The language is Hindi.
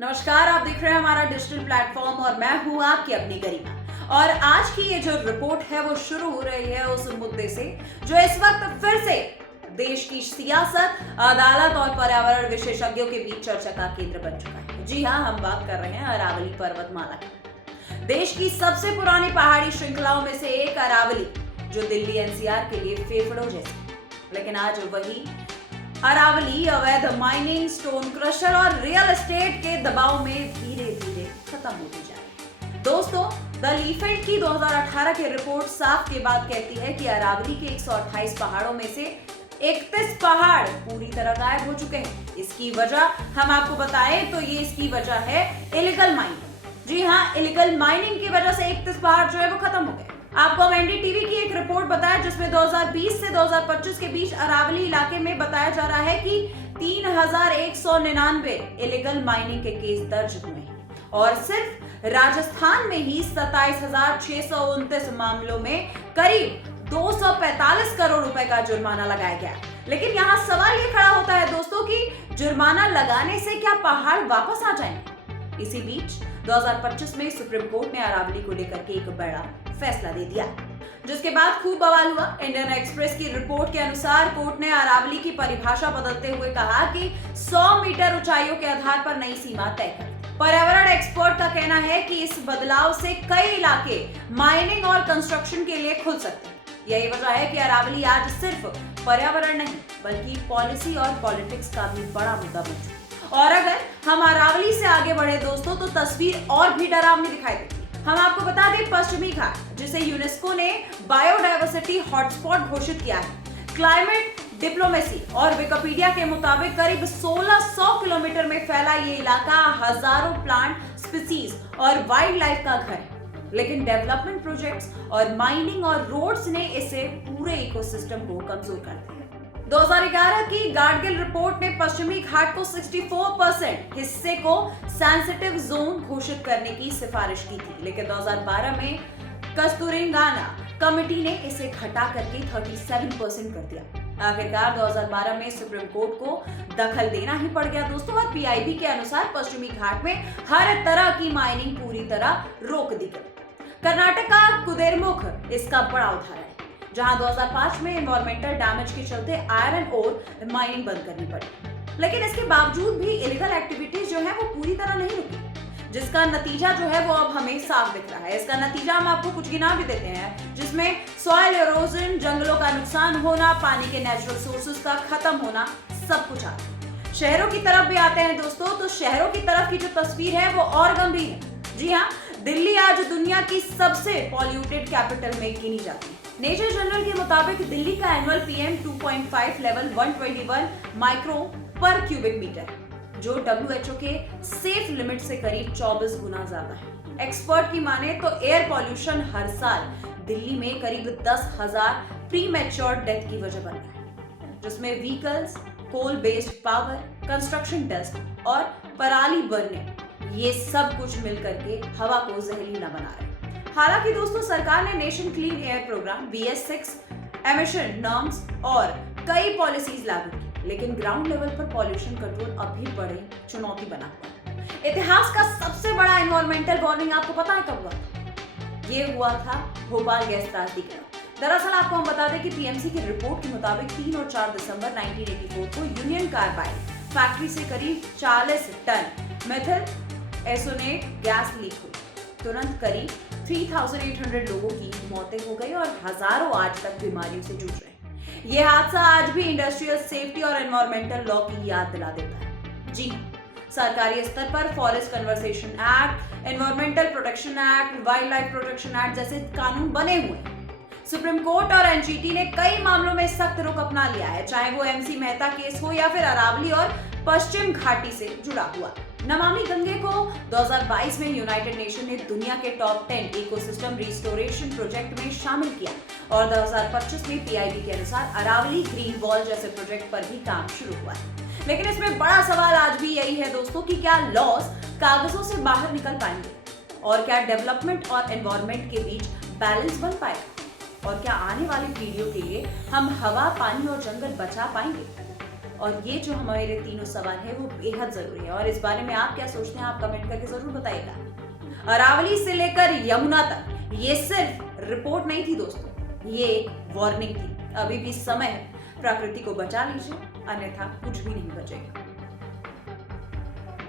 नमस्कार, आप देख रहे हैं हमारा डिजिटल प्लेटफॉर्म और मैं हूं आपकी अपनी गरिमा। और आज की ये जो रिपोर्ट है वो शुरू हो रही है उस मुद्दे से जो इस वक्त फिर से देश की सियासत, अदालत और पर्यावरण विशेषज्ञों के बीच चर्चा का केंद्र बन चुका है। जी हाँ, हम बात कर रहे हैं अरावली पर्वतमाला की। देश की सबसे पुरानी पहाड़ी श्रृंखलाओं में से एक अरावली, जो दिल्ली एनसीआर के लिए फेफड़ों जैसी। लेकिन आज वही अरावली अवैध माइनिंग, स्टोन क्रशर और रियल एस्टेट के दबाव में धीरे धीरे खत्म होती जा रही है। दोस्तों, द लीफेल्ड की 2018 की रिपोर्ट साफ के बाद कहती है कि अरावली के 128 पहाड़ों में से 31 पहाड़ पूरी तरह गायब हो चुके हैं। इसकी वजह हम आपको बताएं तो इसकी वजह है इलीगल माइनिंग। जी हाँ, इलीगल माइनिंग की वजह से 31 पहाड़ जो है वो खत्म हो गए। आपको हम एनडीटीवी की एक रिपोर्ट बताया जिसमें 2020 से 2025 के बीच अरावली इलाके में बताया जा रहा है कि 3199 इलीगल माइनिंग के केस दर्ज हुए हैं और सिर्फ राजस्थान में ही 27,629 मामलों में करीब 245 करोड़ रुपए का जुर्माना लगाया गया। लेकिन यहाँ सवाल ये खड़ा होता है दोस्तों कि जुर्माना लगाने से क्या पहाड़ वापस आ जाएंगे? इसी बीच 2025 में सुप्रीम कोर्ट ने अरावली को लेकर के एक बड़ा फैसला दे दिया, जिसके बाद खूब बवाल हुआ। इंडियन एक्सप्रेस की रिपोर्ट के अनुसार कोर्ट ने अरावली की परिभाषा बदलते हुए कहा कि 100 मीटर ऊंचाइयों के आधार पर नई सीमा तय कर। पर्यावरण एक्सपर्ट का कहना है कि इस बदलाव से कई इलाके माइनिंग और कंस्ट्रक्शन के लिए खुल सकते हैं। यही वजह है कि अरावली आज सिर्फ पर्यावरण नहीं बल्कि पॉलिसी और पॉलिटिक्स का भी बड़ा मुद्दा बन चुका है। और अगर हम अरावली से आगे बढ़े दोस्तों तो तस्वीर और भी डरावनी दिखाई देती है। हम आपको बता दें, पश्चिमी घाट, जिसे यूनेस्को ने बायोडायवर्सिटी हॉटस्पॉट घोषित किया है, क्लाइमेट डिप्लोमेसी और विकिपीडिया के मुताबिक करीब 1600 किलोमीटर में फैला ये इलाका हजारों प्लांट स्पीसीज और वाइल्ड लाइफ का घर है। लेकिन डेवलपमेंट प्रोजेक्ट्स और माइनिंग और रोड्स ने इसे पूरे इकोसिस्टम को कमजोर कर दिया। 2011 की गाडगिल रिपोर्ट ने पश्चिमी घाट को 64% हिस्से को सेंसिटिव जोन घोषित करने की सिफारिश की थी, लेकिन 2012 में कस्तूरिरंगन कमेटी ने इसे घटा करके 37% कर दिया। आखिरकार 2012 में सुप्रीम कोर्ट को दखल देना ही पड़ गया दोस्तों, और पीआईबी के अनुसार पश्चिमी घाट में हर तरह की माइनिंग पूरी तरह रोक दी गई। कर्नाटक का कुद्रेमुख इसका बड़ा उदाहरण है, जहां 2005 में एनवायरमेंटल डैमेज के चलते आयरन ओर माइनिंग बंद करनी पड़ी। लेकिन इसके बावजूद भी इलीगल एक्टिविटीज जो है वो पूरी तरह नहीं रुकी, जिसका नतीजा जो है वो अब हमें साफ दिख रहा है। इसका नतीजा हम आपको कुछ गिना भी देते हैं, जिसमें सॉइल इरोजन, जंगलों का नुकसान होना, पानी के नेचुरल सोर्सेज का खत्म होना, सब कुछ आता है। शहरों की तरफ भी आते हैं दोस्तों, तो शहरों की तरफ की जो तस्वीर है वो और गंभीर है। जी हाँ, दिल्ली आज दुनिया की सबसे पॉल्यूटेड कैपिटल में गिनी जाती है। नेचर जनरल के मुताबिक दिल्ली का एनुअल पीएम 2.5 लेवल 121 माइक्रो पर क्यूबिक मीटर, जो WHO के सेफ लिमिट से करीब 24 गुना ज्यादा है। एक्सपर्ट की माने तो एयर पॉल्यूशन हर साल दिल्ली में करीब 10,000 प्रीमैच्योर डेथ की वजह बन रहा है, जिसमें vehicles, coal based power, construction dust और पराली बर्निंग, ये सब कुछ मिलकर के हवा को जहरीला बना रहे हैं। हालांकि दोस्तों, सरकार ने nation clean air programme BS6 emission norms और कई पॉलिसीज लागू की, लेकिन ग्राउंड लेवल पर पॉल्यूशन कंट्रोल अभी बड़ी चुनौती बना हुआ है। इतिहास का सबसे बड़ा एनवायरमेंटल वार्निंग आपको पता है कब हुआ था? ये हुआ था भोपाल गैस त्रासदी के वक्त। दरअसल आपको हम बता दें कि पीएमसी की रिपोर्ट के मुताबिक 3 और 4 दिसंबर 1984 को यूनियन कार्बाइड फैक्ट्री से करीब 40 टन मेथिल एसोनेट गैस लीक हुई। तुरंत करीब 3,800 लोगों की मौतें हो गई और हजारों आज तक बीमारियों से जूझ रहे हैं। यह हादसा आज भी इंडस्ट्रियल सेफ्टी और एनवायरमेंटल लॉ की याद दिला देता है। जी, सरकारी स्तर पर forest conversation act, environmental protection act, wild life protection act जैसे कानून बने हुए हैं। सुप्रीम कोर्ट और एनजीटी ने कई मामलों में सख्त रुख अपना लिया है, चाहे वो MC मेहता केस हो या फिर अरावली और पश्चिम घाटी से जुड़ा हुआ। नमामि गंगे को 2022 में यूनाइटेड नेशन ने दुनिया के टॉप 10 इकोसिस्टम रिस्टोरेशन प्रोजेक्ट में शामिल किया और 2025 में पीआईबी के अनुसार अरावली ग्रीन वॉल जैसे प्रोजेक्ट पर भी काम शुरू हुआ है। लेकिन इसमें बड़ा सवाल आज भी यही है दोस्तों कि क्या लॉस कागजों से बाहर निकल पाएंगे, और क्या डेवलपमेंट और एनवायरमेंट के बीच बैलेंस बन पाएगा, और क्या आने वाली पीढ़ियों के लिए हम हवा, पानी और जंगल बचा पाएंगे? और ये जो हमारे तीनों सवाल है वो बेहद जरूरी है और इस बारे में आप क्या सोचते हैं आप कमेंट करके जरूर बताइएगा। अरावली से लेकर यमुना तक ये सिर्फ रिपोर्ट नहीं थी दोस्तों, ये एक वार्निंग थी। अभी भी समय है, प्रकृति को बचा लीजिए, अन्यथा कुछ भी नहीं बचेगा।